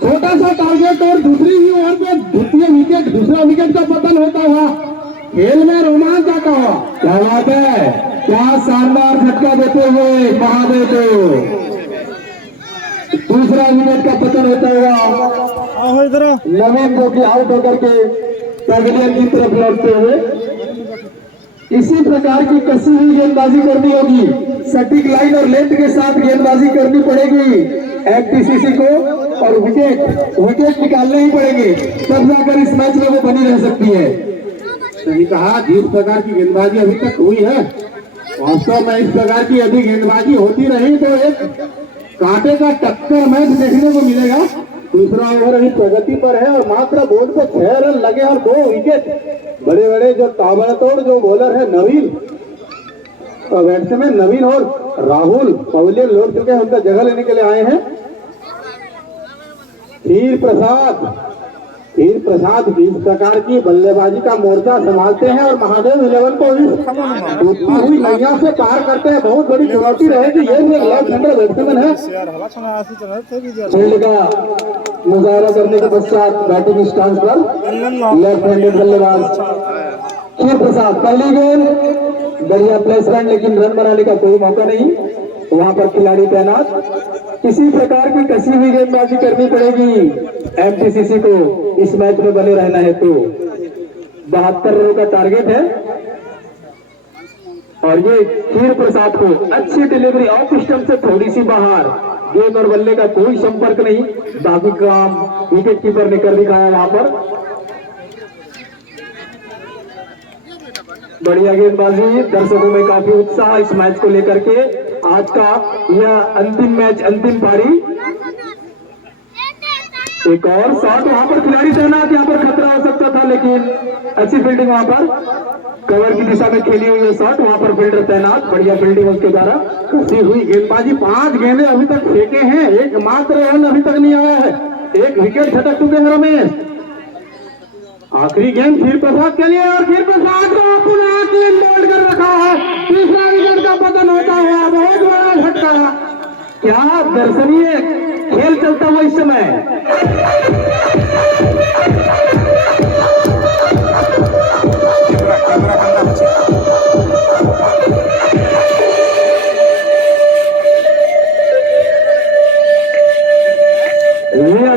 छोटा सा टारगेट और दूसरी ही ओवर पे दूसरा विकेट का पतन होता हुआ खेल में रोमांच आता हुआ। क्या बात है, क्या शानदार झटका देते हुए महादेव को दूसरा विकेट का पतन होता हुआ नवीन जो कि आउट होकर के पैविलियन की तरफ लौटते हुए। इसी प्रकार की कसी हुई गेंदबाजी करनी होगी, सटीक लाइन और लेंथ के साथ गेंदबाजी करनी पड़ेगी एफटीसीसी को, और विकेट निकालने ही पड़ेंगे, तब जाकर इस मैच में वो बनी रह सकती है। सही कहा, जिस प्रकार की गेंदबाजी अभी तक हुई है, वास्तव में इस प्रकार की यदि गेंदबाजी होती रही तो एक कांटे का टक्कर मैच देखने को मिलेगा। दूसरा ओवर अभी प्रगति पर है और मात्र बोर्ड को 6 रन लगे और 2 विकेट। बड़े बड़े जो ताबड़तोड़ जो बॉलर है नवीन बैट्समैन नवीन और राहुल पवेलियन लौट चुके हैं, उनका जगह लेने के लिए आए हैं। हीर प्रसाद इस प्रकार की बल्लेबाजी का मोर्चा संभालते हैं और महादेव 11 को इस टूटती हुई नैया से पार करते हैं। बहुत बड़ी चुनौती रहेगी। ये भी एक लेफ्ट हैंडर बैट्समैन है। फील्ड का मुजाहरा करने के पश्चात बैटिंग स्टांस पर लेफ्ट हैंडेड बल्लेबाज हीर प्रसाद। पहली गेंद बढ़िया प्लेस रन, लेकिन रन बनाने का कोई मौका नहीं, वहां पर खिलाड़ी तैनात। इसी प्रकार की कसी हुई गेंदबाजी करनी पड़ेगी एमटीसीसी को इस मैच में बने रहना है। तो 72 रनों का टारगेट है और ये हीर प्रसाद को अच्छी डिलीवरी ऑफ स्टंप से थोड़ी सी बाहर, गेंद और बल्ले का कोई संपर्क नहीं, बाकी काम विकेट कीपर ने कर दिखाया। वहां पर बढ़िया गेंदबाजी, दर्शकों में काफी उत्साह इस मैच को लेकर के। आज का यह अंतिम मैच, अंतिम पारी। एक और शॉट, वहां पर खिलाड़ी तैनात, यहाँ पर खतरा हो सकता था, लेकिन अच्छी फील्डिंग वहां पर कवर की दिशा में खेली हुई है शॉट, वहां पर फील्डर तैनात, बढ़िया फील्डिंग उसके द्वारा। कसी हुई गेंदबाजी, 5 गेंदे अभी तक फेंके हैं, एकमात्र रन अभी तक नहीं आया है, 1 विकेट झटक चुके हैं रमेश। आखिरी गेंद हीर प्रसाद के लिए और हीर प्रसाद को पुनः क्लीन बोल्ड कर रखा है। तीसरा विकेट का पतन होता हुआ, बहुत बड़ा झटका। क्या दर्शनीय खेल चलता हुआ इस समय।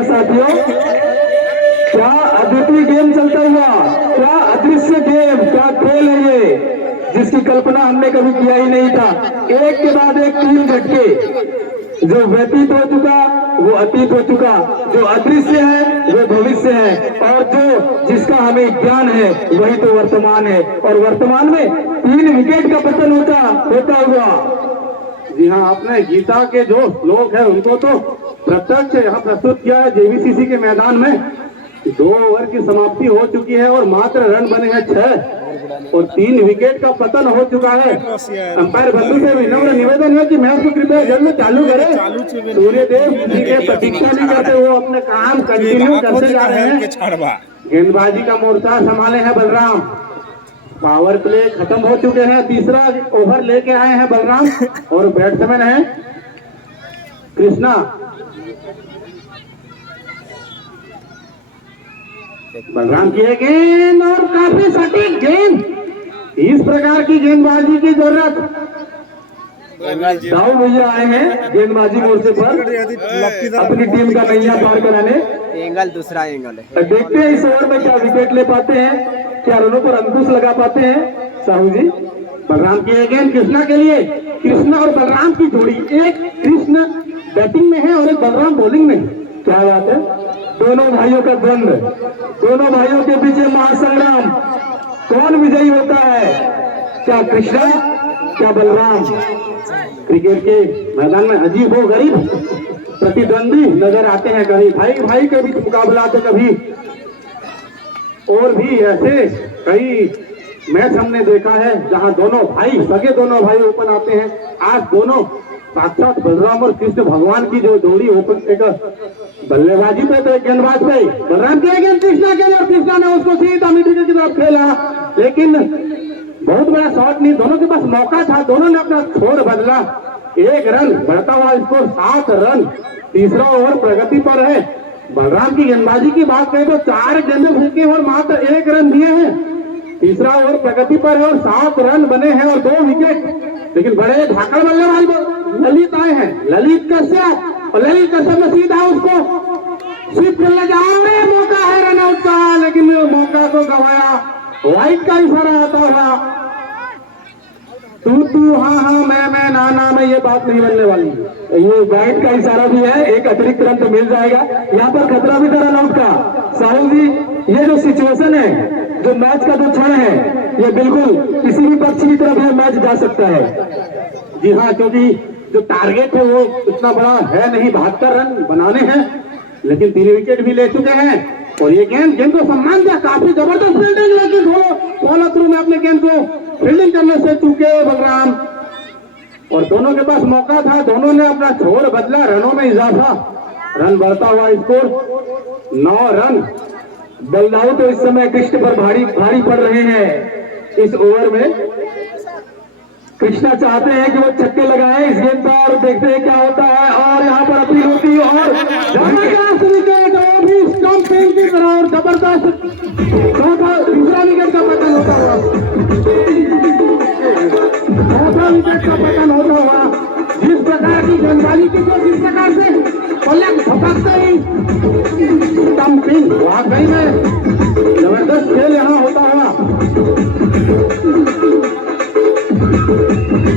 साथियों, क्या अद्वितीय गेम चलता हुआ, क्या अदृश्य गेम, क्या खेल है ये, जिसकी कल्पना हमने कभी किया ही नहीं था। एक के बाद एक 3 झटके, जो व्यतीत हो चुका वो अतीत हो चुका, जो अदृश्य है वो भविष्य है, और जो जिसका हमें ज्ञान है वही तो वर्तमान है। और वर्तमान में 3 विकेट का पतन होता हुआ। जी हाँ, आपने गीता के जो श्लोक है उनको तो प्रत्यक्ष यहाँ प्रस्तुत किया है। जेवीसीसी के मैदान में 2 ओवर की समाप्ति हो चुकी है और मात्र रन बने हैं 6 और 3 विकेट का पतन हो चुका है। अंपायर बंधु से विनम्र निवेदन है कि मैच को कृपया जल्द चालू करें। सूर्यदेव जी के प्रतीक्षा नहीं करते, वो अपने काम कंटिन्यू करते जा रहे हैं। गेंदबाजी का मोर्चा संभाले हैं बलराम। पावर प्ले खत्म हो चुके हैं, तीसरा ओवर लेके आए हैं बलराम और बैट्समैन है कृष्णा। बलराम की है गेंद और काफी सटीक गेंद। इस प्रकार की गेंदबाजी की जरूरत। दाऊ भैया आए हैं गेंदबाजी मोर्चे पर अपनी टीम का नैया पार कराने। एंगल दूसरा एंगल है। देखते हैं इस ओवर में क्या विकेट ले पाते हैं, क्या रनों पर अंकुश लगा पाते हैं साहू जी। बलराम की है गेंद कृष्णा के लिए। कृष्णा और बलराम की जोड़ी, एक कृष्ण बैटिंग में है और एक बलराम बॉलिंग में। क्या बात है, दोनों भाइयों का द्वंद, दोनों भाइयों के पीछे महासंग्राम। कौन विजयी होता है, क्या कृष्णा क्या बलराम। क्रिकेट के मैदान में अजीब हो गरीब प्रतिद्वंदी नजर आते हैं। कभी भाई भाई के बीच मुकाबला, तो कभी और भी ऐसे कई मैच हमने देखा है जहां दोनों भाई, सगे दोनों भाई ओपन आते हैं। आज दोनों साक्षात बलराम और कृष्ण भगवान की जो जोड़ी ओपन, एक बल्लेबाजी पे तो एक गेंदबाज पे बलराम की गेंद कृष्णा के लिए और कृष्णा ने उसको सीधा मिडविकेट की तरफ खेला, लेकिन बहुत बड़ा शॉट नहीं, दोनों के पास मौका था, दोनों ने अपना छोर बदला। 1 रन बढ़ता हुआ स्कोर 7 रन। तीसरा ओवर प्रगति पर है। बलराम की गेंदबाजी की बात करें तो 4 गेंदें फेंके और मात्र 1 रन दिए हैं। तीसरा ओवर प्रगति पर है और 7 रन बने हैं और 2 विकेट। लेकिन बड़े धाकड़ बल्लेबाज ललित आए हैं, ललित कश्यप, और ललित कश्यप ने सीधा उसको स्विप खेलने जा रहे, मौका है रन आउट का, लेकिन मौका को गंवाया। वाइट का इशारा आता हुआ, तू हाँ हाँ मैं ना में ये बात नहीं बनने वाली। ये वाइट का इशारा भी है, एक अतिरिक्त रन तो मिल जाएगा। यहाँ पर खतरा भी था रन आउट का। साहुल जी, ये जो सिचुएशन है, जो मैच का जो क्षण है, ये बिल्कुल किसी भी पक्ष की तरफ ये मैच जा सकता है। जी हाँ, क्योंकि जो टारगेट है वो इतना बड़ा है नहीं, 72 रन बनाने हैं, लेकिन 3 विकेट भी ले चुके हैं। और ये गेंद को सम्मान दिया, काफी जबरदस्त फील्डिंग, लेकिन फॉलो थ्रू में अपने गेंद को फील्डिंग करने से चूके बलराम। और दोनों के पास मौका था, दोनों ने अपना छोर बदला, रनों में इजाफा, रन बढ़ता हुआ स्कोर 9 रन। बल्लाऊ तो इस समय कृष्ण पर भारी पड़ रहे हैं इस ओवर में। कृष्णा चाहते हैं कि वो छक्के लगाएं इस गेंद पर, और देखते हैं क्या होता है। और यहाँ पर अपील होती है और जबरदस्त विकेट, और भी स्टंपिंग की तरह, और जबरदस्त दूसरा विकेट का पतन होता हुआ, चौथा विकेट का पतन होता हुआ। जिस प्रकार की गेंदबाजी की तो जिस प्रकार से पलक झपकते ही स्टंपिंग, वाकई में जबरदस्त खेल यहाँ होता हुआ।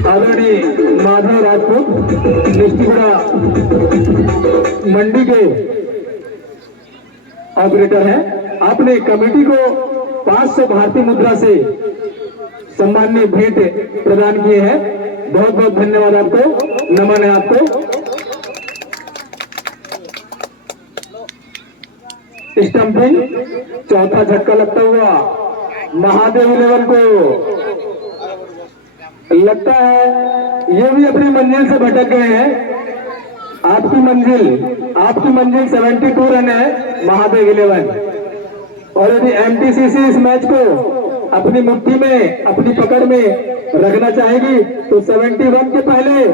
आदरणीय माधव राजपूत निष्ठिगुड़ा मंडी के ऑपरेटर हैं, आपने कमेटी को 500 भारतीय मुद्रा से सम्माननीय भेंट प्रदान किए हैं। बहुत बहुत धन्यवाद आपको, नमन है आपको। स्टंपिंग, चौथा झटका लगता हुआ महादेव 11 को। लगता है ये भी अपनी मंजिल से भटक गए हैं। आपकी मंजिल 72 रन है महादेव 11। और यदि एमटीसीसी इस मैच को अपनी मुट्ठी में, अपनी पकड़ में रखना चाहेगी तो 71 के पहले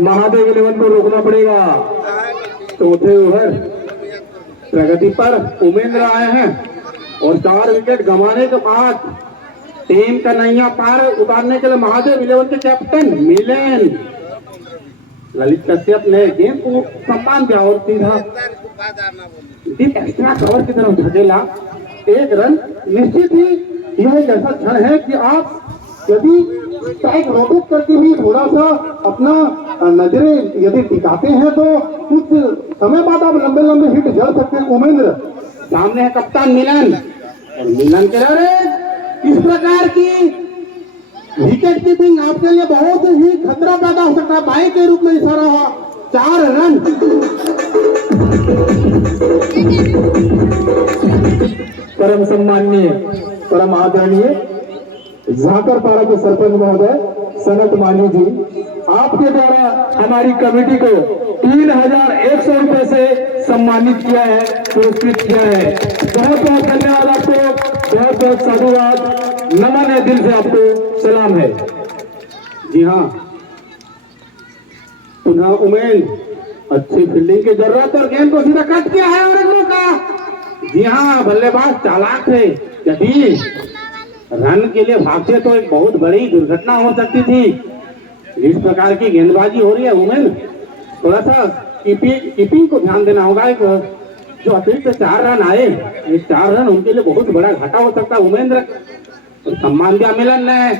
महादेव 11 को रोकना पड़ेगा। चौथे ओवर प्रगति पर उमेंद्र आए हैं और 4 विकेट गंवाने के बाद टीम का नैया पार उतारने के लिए महादेव 11 के कैप्टन मिलन ललित कश्यप ने गेंद को सम्मान दिया और सीधा डीप एक्स्ट्रा कवर की तरफ धकेला। 1 रन। निश्चित ही यह एक ऐसा क्षण है कि आप यदि स्ट्राइक रोटेट करके भी थोड़ा सा अपना नजरें यदि टिकाते हैं तो कुछ समय बाद आप लंबे लंबे हिट जड़ सकते हैं। उमेंद्र सामने है कप्तान मिलन, और मिलन के रहे इस प्रकार की विकेट कीपिंग आपके लिए बहुत ही खतरा पैदा हो सकता है। बाई के रूप में इशारा हुआ, 4 रन। परम सम्माननीय, परम आदरणीय झाकरपाड़ा के सरपंच महोदय सनत माली जी, आपके द्वारा हमारी कमेटी को 3100 रुपए से सम्मानित किया है, पुरस्कृत किया है। बहुत बहुत धन्यवाद आपको, बहुत बहुत साधुवाद, नमन है, दिल से आपको सलाम है। जी हाँ, पुनः उमेंद्र, अच्छी फील्डिंग की जरूरत और गेंद को सीधा कट किया है और एक मौका। जी हाँ, बल्लेबाज चालाक थे, यदि रन के लिए भागते तो एक बहुत बड़ी दुर्घटना हो सकती थी। इस प्रकार की गेंदबाजी हो रही है उमेंद्र, थोड़ा सा कीपिंग को ध्यान देना होगा। एक जो अतिरिक्त 4 रन आए, ये 4 रन उनके लिए बहुत बड़ा घाटा हो सकता है। उमेंद्र तो सम्मान दिया मिलन ने,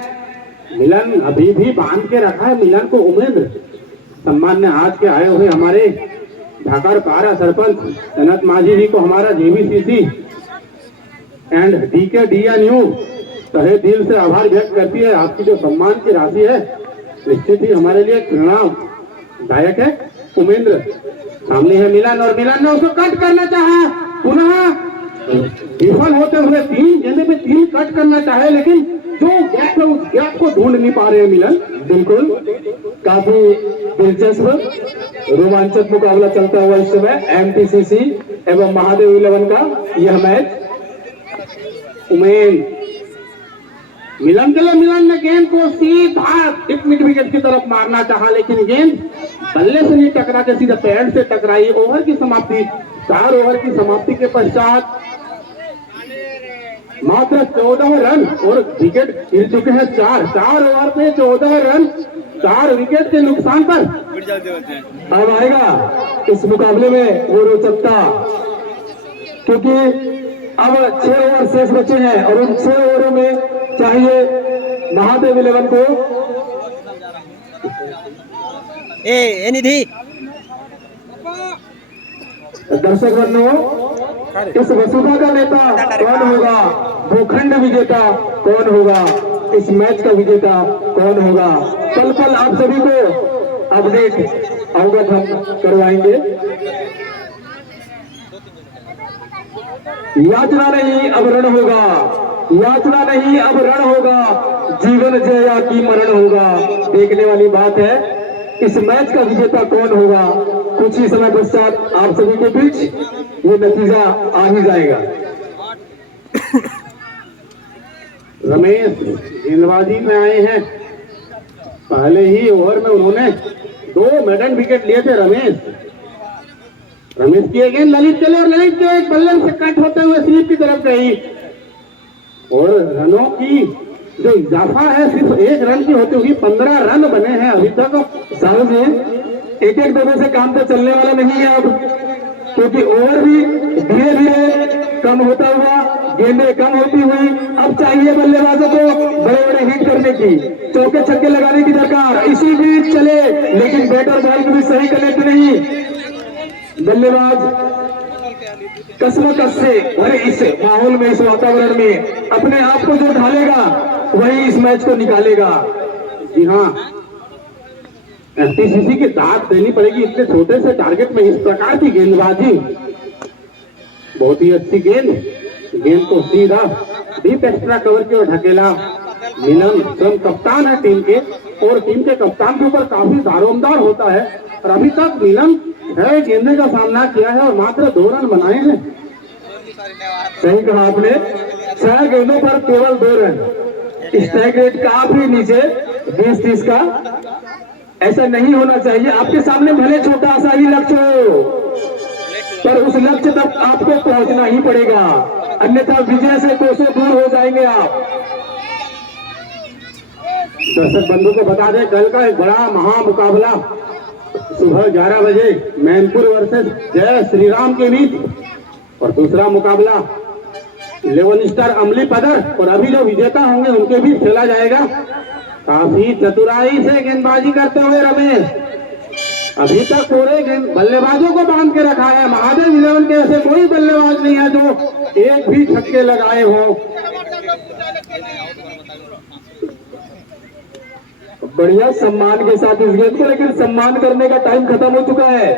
मिलन अभी भी बांध के रखा है मिलन को। उमेंद्र सम्मान ने आज के आए हुए हमारे झाकरपाड़ा सरपंच सनत माझी जी को हमारा जेबीसीसी एंड डीके डीएनयू तहे दिल से आभार व्यक्त करती है। आपकी जो सम्मान की राशि है निश्चित ही हमारे लिए प्रेरणादायक है। उमेंद्र सामने है मिलन, और मिलन ने उसको कट करना चाहा, पुनः विफल होते हुए 3 गेंदे में 3 कट करना चाहे, लेकिन जो गैप है उस गैप को ढूंढ नहीं पा रहे हैं मिलन। बिल्कुल, काफी दिलचस्प रोमांचक मुकाबला चलता हुआ इस समय एमटीसीसी एवं महादेव 11 का यह मैच। उमेंद्र मिलन के लिए मिलन ने गेंद को सीधा मिड विकेट की तरफ मारना चाहा, लेकिन गेंद बल्ले से नहीं टकरा के सीधा पैड से टकराई। ओवर की समाप्ति 4 ओवर की समाप्ति के पश्चात मात्र 14 रन और विकेट गिर चुके हैं 4 ओवर में 14 रन 4 विकेट के नुकसान पर। अब आएगा इस मुकाबले में वो रोचकता, क्योंकि अब 6 ओवर शेष बचे हैं और उन 6 ओवरों में चाहिए महादेव 11 को ए निधि दर्शक बंधुओं, इस वसुधा का नेता कौन होगा, भूखंड विजेता कौन होगा, इस मैच का विजेता कौन होगा, पल पल आप सभी को अपडेट अवगत हम करवाएंगे। याचना नहीं अब रण होगा, याचना नहीं अब रण होगा, जीवन जया की मरण होगा। देखने वाली बात है इस मैच का विजेता कौन होगा। कुछ ही समय पश्चात आप सभी के बीच ये नतीजा आ ही जाएगा। रमेश गेंदबाजी में आए हैं, पहले ही ओवर में उन्होंने 2 मेडन विकेट लिए थे। रमेश की गेंद ललित चले और ललित के एक बल्ले से कट होते हुए स्लीप की तरफ गई और रनों की जो इजाफा है सिर्फ 1 रन की होती हुई 15 रन बने हैं अभी तक। साहब जी, एक दफे से काम तो चलने वाला नहीं है अब, क्योंकि ओवर भी धीरे धीरे कम होता हुआ, गेंदें कम होती हुई, अब चाहिए बल्लेबाजों को बड़े बड़े हिट करने की, चौके छक्के लगाने की दरकार। इसी बीच चले लेकिन बैट और बॉल को भी सही कनेक्ट नहीं। बल्लेबाज कसमकस से भरे इस माहौल में, इस वातावरण में अपने आप को जो ढालेगा वही इस मैच को निकालेगा। जी हाँ, एफटीसीसी की दाद देनी पड़ेगी इतने छोटे से टारगेट में इस प्रकार की गेंदबाजी। बहुत ही अच्छी गेंद को सीधा डीप एक्स्ट्रा कवर की ओर ढकेला। मिलन स्वयं कप्तान है टीम के और टीम के कप्तान के ऊपर काफी दारोमदार होता है और अभी तक मिलन 6 गेंदे का सामना किया है और मात्र 2 रन बनाए हैं। सही कहा आपने, 6 गेंदों पर केवल 2 रन। स्ट्राइक रेट काफी नीचे 20-30 का, ऐसा नहीं होना चाहिए। आपके सामने भले छोटा सा ही लक्ष्य हो, पर उस लक्ष्य तक आपको पहुंचना ही पड़ेगा, अन्यथा विजय से कोसों दूर हो जाएंगे आप। दर्शक बंधु को बता दें, कल का एक बड़ा महामुकाबला सुबह 11 बजे मैनपुर वर्सेस जय श्री राम के बीच और दूसरा मुकाबला 11 स्टार अमली पदर और अभी जो विजेता होंगे उनके बीच खेला जाएगा। काफी चतुराई से गेंदबाजी करते हुए रमेश अभी तक पूरे बल्लेबाजों को बांध के रखा है। महादेव 11 के ऐसे कोई बल्लेबाज नहीं है जो एक भी छक्के लगाए हो। बढ़िया सम्मान के साथ इस गेंद को, लेकिन सम्मान करने का टाइम खत्म हो चुका है।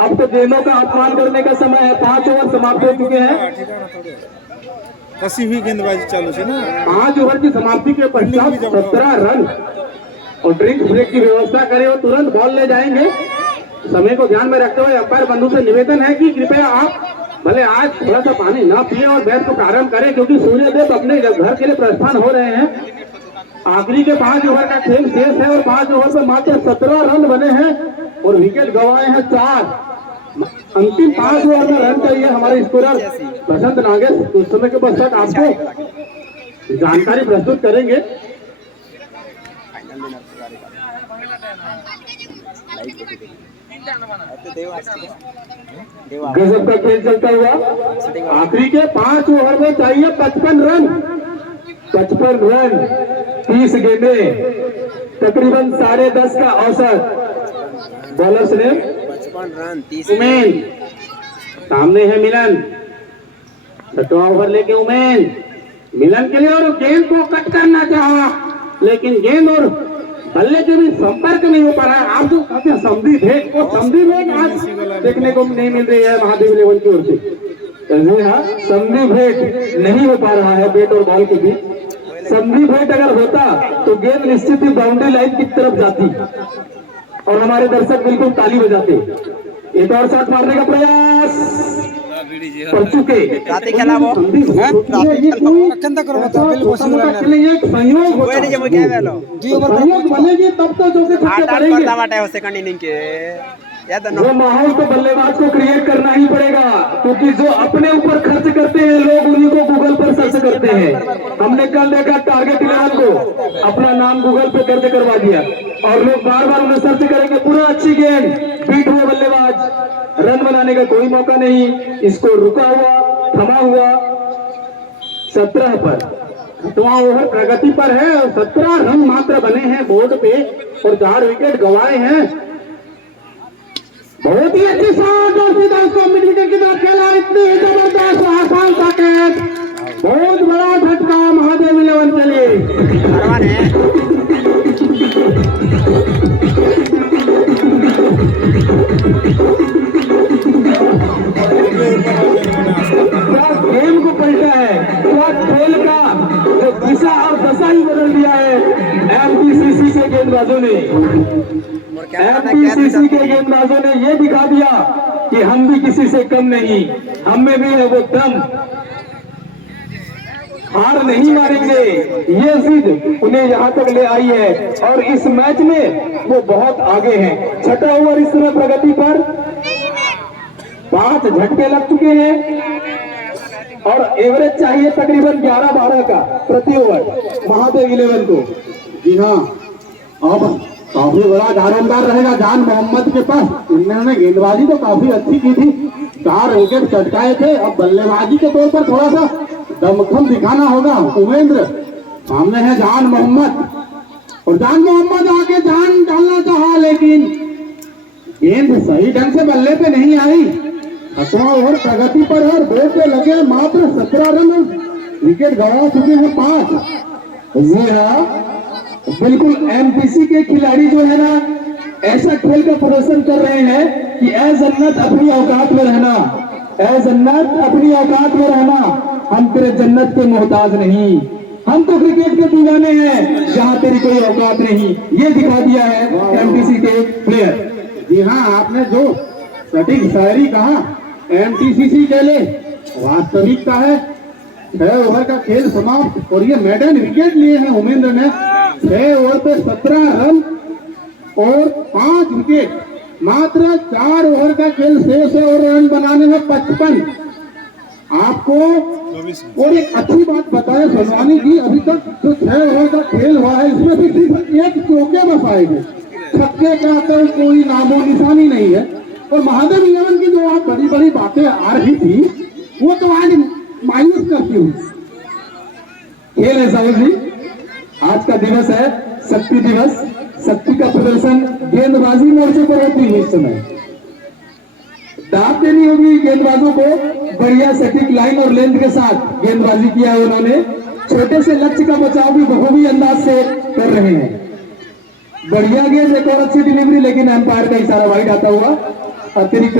अब तो गेंदों का अपमान करने का समय है। 5 ओवर समाप्त हो चुके हैं। कसी हुई गेंदबाजी चालू है ना। 5 ओवर की समाप्ति के पश्चात 17 रन और ड्रिंक ब्रेक की व्यवस्था करें और तुरंत बॉल ले जाएंगे। समय को ध्यान में रखते हुए अंपायर बंधु से निवेदन है कि कृपया आप भले आज थोड़ा सा पानी ना पिए और मैच को प्रारंभ करें, क्योंकि सूर्यदेव अपने घर के लिए प्रस्थान हो रहे हैं। आखिरी के 5 ओवर का खेल शेष है और 5 ओवर में मात्र 17 रन बने हैं और विकेट गंवाए हैं 4। अंतिम 5 ओवर में रन चाहिए हमारे स्कोरर बसंत नागेश। कुछ समय के पश्चात आपको जानकारी प्रस्तुत करेंगे। गजब का खेल चलता हुआ। आखिरी के 5 ओवर में चाहिए 55 रन। 55 रन, 30 गेंदे, तकरीबन 10.5 का औसत। बॉलर्स ने 55 रन 30 उमेन सामने है मिलन। 6वां ओवर लेके उमेन मिलन के लिए और गेंद को कट करना चाहा, लेकिन गेंद और बल्ले के भी संपर्क नहीं हो पा रहा है। आप जो कहते हैं समधी भेंट, वो समधी भेंट आज देखने को नहीं मिल रही है महादेव 11 की ओर से। जी हाँ, समधी भेंट नहीं हो पा रहा है बैट और बॉल के बीच। समधी भेंट अगर होता तो गेंद निश्चित ही बाउंड्री लाइन की तरफ जाती और हमारे दर्शक बिल्कुल ताली बजाते। एक और शॉट मारने का प्रयास कर चुके। राती खेला वो संयोग बनेगी तब तो जो 8 सेकंड इनिंग के वो माहौल तो बल्लेबाज को क्रिएट करना ही पड़ेगा, क्योंकि जो अपने ऊपर खर्च करते हैं लोग उन्हीं को गूगल पर सर्च करते हैं। हमने कल देखा टारगेट 11 को अपना नाम गूगल पे दर्ज करवा दिया और लोग बार बार उन्हें सर्च करेंगे। पूरा अच्छी गेंद, बीट हुए बल्लेबाज, रन बनाने का कोई मौका नहीं, स्कोर रुका हुआ, थमा हुआ 17 पर। तो ओवर प्रगति पर है और 17 रन मात्र बने हैं बोर्ड पे और 4 विकेट गंवाए हैं। बहुत ही अच्छी शॉट और सीधा उसको मिड विकेट की तरफ खेला। इतनी जबरदस्त आसान सा कैच, बहुत बड़ा झटका महादेव 11 के लिए। परवान है क्या गेम को पलटा है, क्या खेल का जो दिशा और दशा ही बदल दिया है एमपीसीसी के गेंदबाजों ने। एमपीसीसी के गेंदबाजों ने ये दिखा दिया कि हम भी किसी से कम नहीं, हम में भी है वो दम, हार नहीं मारेंगे। ये जिद उन्हें यहाँ तक ले आई है और इस मैच में वो बहुत आगे हैं। छठा ओवर इस समय प्रगति पर, 5 झटके लग चुके हैं और एवरेज चाहिए तकरीबन 11-12 का प्रति ओवर महादेव 11 को। जी हाँ, अब काफी बड़ा दारोमदार रहेगा जान मोहम्मद के पास। इन्होंने गेंदबाजी तो काफी अच्छी की थी, 4 विकेट चटकाए थे। अब बल्लेबाजी के तौर पर थोड़ा सा दमखम दिखाना होगा। उमेंद्र सामने है जान मोहम्मद और जान मोहम्मद आके जान डालना चाहा, लेकिन गेंद सही ढंग से बल्ले पे नहीं आई। 8वां ओवर प्रगति पर है और बोर्ड पे लगे मात्र 17 रन, विकेट गंवा चुके हैं 5। जी हाँ, बिल्कुल एमपीसी के खिलाड़ी जो है ना ऐसा खेल का प्रदर्शन कर रहे हैं कि ए जन्नत अपनी औकात में रहना, ए जन्नत अपनी औकात में रहना, हम तेरे जन्नत के मोहताज नहीं, हम तो क्रिकेट के दीवाने हैं जहां तेरी कोई औकात नहीं। ये दिखा दिया है एमपीसी के प्लेयर। जी हाँ, आपने जो सटीक शायरी कहा एमटीसीसी के लिए वास्तविकता है। 6 ओवर का खेल समाप्त और ये मेडन विकेट लिए हैं उमेंद्र ने। 6 ओवर पे 17 रन और 5 विकेट, मात्र 4 ओवर का खेल शेष है और रन बनाने में 55। आपको और एक अच्छी बात बताए सोनवानी जी, अभी तक जो 6 ओवर का खेल हुआ है इसमें से सिर्फ 1 चौके बस आएंगे, छक्के का तो कोई नामो निशानी नहीं है। और महादेव 11 की जो आप बड़ी बड़ी बातें आ रही थी वो तो आज मायूस करती हुई। खेल है साहब जी, आज का दिवस है शक्ति दिवस। शक्ति का प्रदर्शन गेंदबाजी मोर्चे पर होती है। इस समय दाव देनी होगी गेंदबाजों को, बढ़िया सटीक लाइन और लेंथ के साथ गेंदबाजी किया है उन्होंने। छोटे से लक्ष्य का बचाव भी बखूबी अंदाज से कर रहे हैं। बढ़िया गेंद, एक और अच्छी डिलीवरी, लेकिन एम्पायर का इशारा वाइड आता हुआ। अतिरिक्त